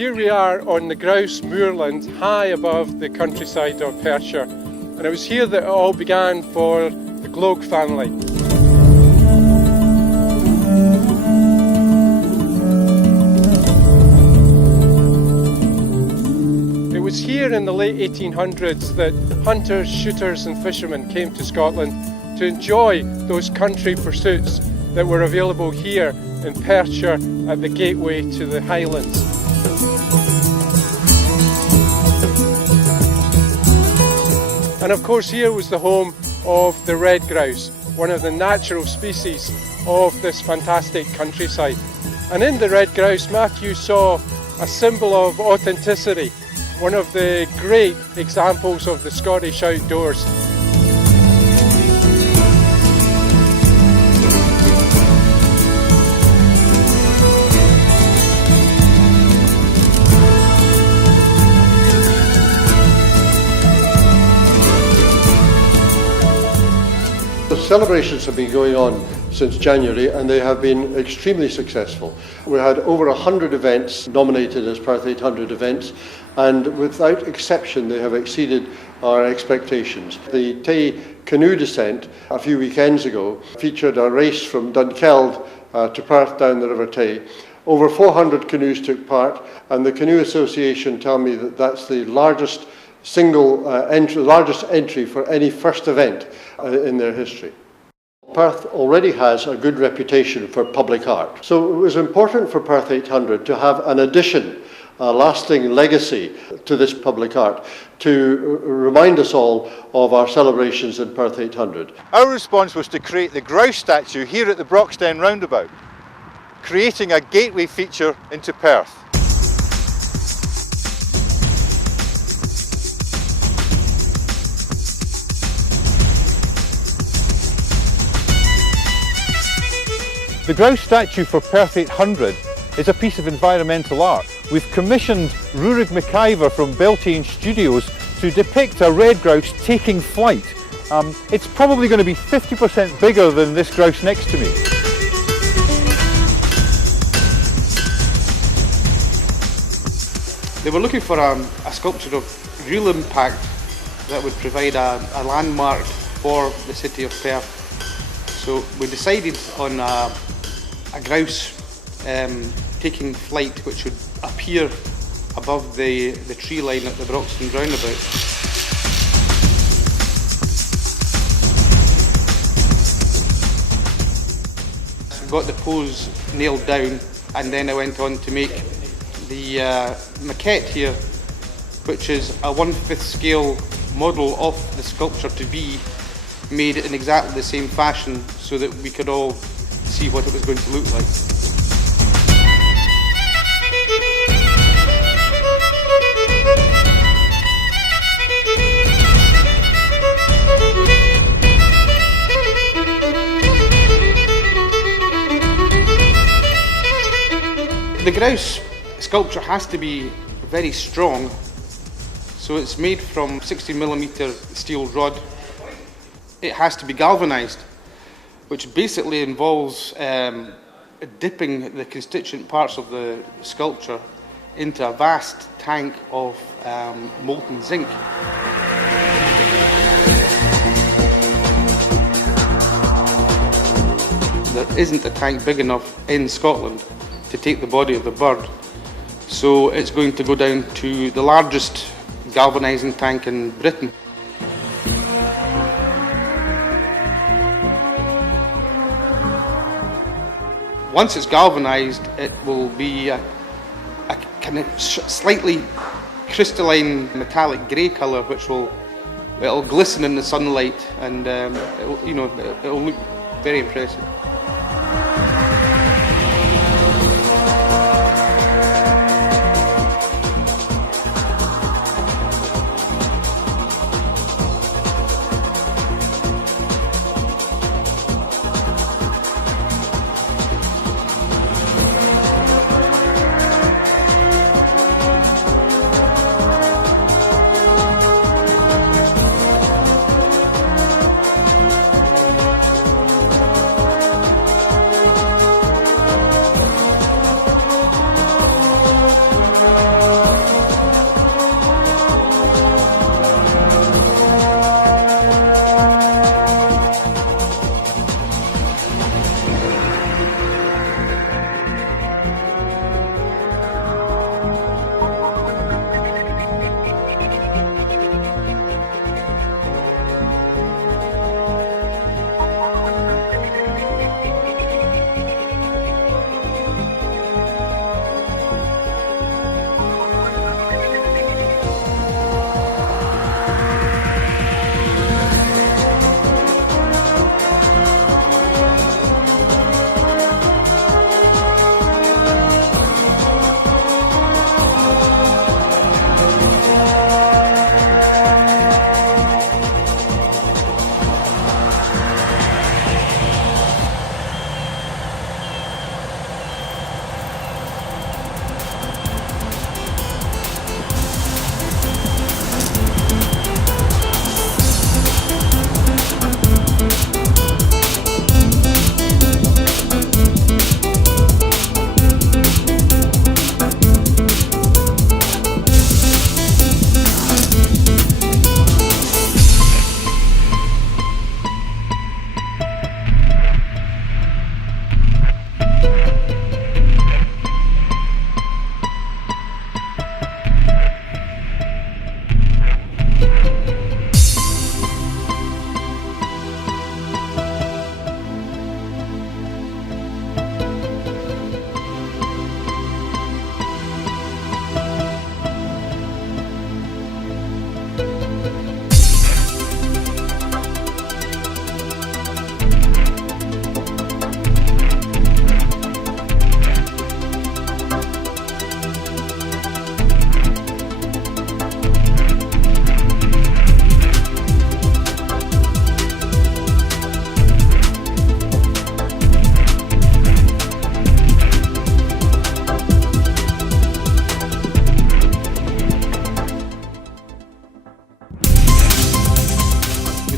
Here we are on the Grouse moorland, high above the countryside of Perthshire, and it was here that it all began for the Gloag family. It was here in the late 1800s that hunters, shooters and fishermen came to Scotland to enjoy those country pursuits that were available here in Perthshire at the gateway to the Highlands. And of course here was the home of the red grouse, one of the natural species of this fantastic countryside. And in the red grouse, Matthew saw a symbol of authenticity, one of the great examples of the Scottish outdoors. The celebrations have been going on since January and they have been extremely successful. We had over 100 events nominated as Perth 800 events, and without exception they have exceeded our expectations. The Tay canoe descent a few weekends ago featured a race from Dunkeld to Perth down the River Tay. Over 400 canoes took part, and the Canoe Association tell me that that's the largest largest entry for any first event in their history. Perth already has a good reputation for public art, so it was important for Perth 800 to have an addition, a lasting legacy to this public art, to remind us all of our celebrations in Perth 800. Our response was to create the grouse statue here at the Broxden roundabout, creating a gateway feature into Perth. The grouse statue for Perth 800 is a piece of environmental art. We've commissioned Ruaridh McIver from Beltane Studios to depict a red grouse taking flight. It's probably going to be 50% bigger than this grouse next to me. They were looking for a sculpture of real impact that would provide a landmark for the city of Perth. So we decided on a grouse taking flight which would appear above the tree line at the Broxden roundabout. Got the pose nailed down, and then I went on to make the maquette here, which is a 1/5 scale model of the sculpture to be made in exactly the same fashion so that we could all see what it was going to look like. The grouse sculpture has to be very strong, so it's made from 60mm steel rod. It has to be galvanised, which basically involves dipping the constituent parts of the sculpture into a vast tank of molten zinc. There isn't a tank big enough in Scotland to take the body of the bird, so it's going to go down to the largest galvanising tank in Britain. Once it's galvanised, it will be a kind of slightly crystalline metallic grey colour, which it'll glisten in the sunlight, and it'll look very impressive.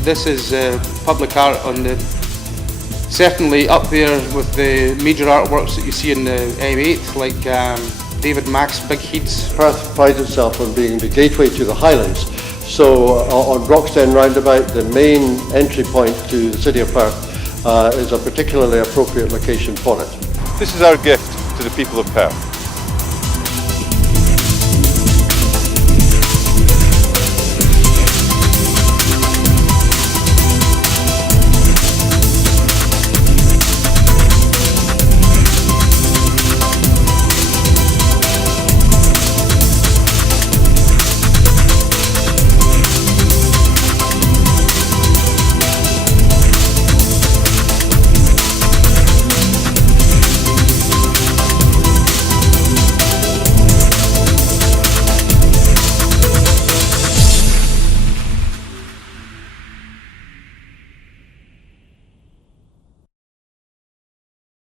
This is public art on the, certainly up there with the major artworks that you see in the M8, like David Mack's Big Heads. Perth prides itself on being the gateway to the Highlands. So on Broxton Roundabout, the main entry point to the city of Perth is a particularly appropriate location for it. This is our gift to the people of Perth.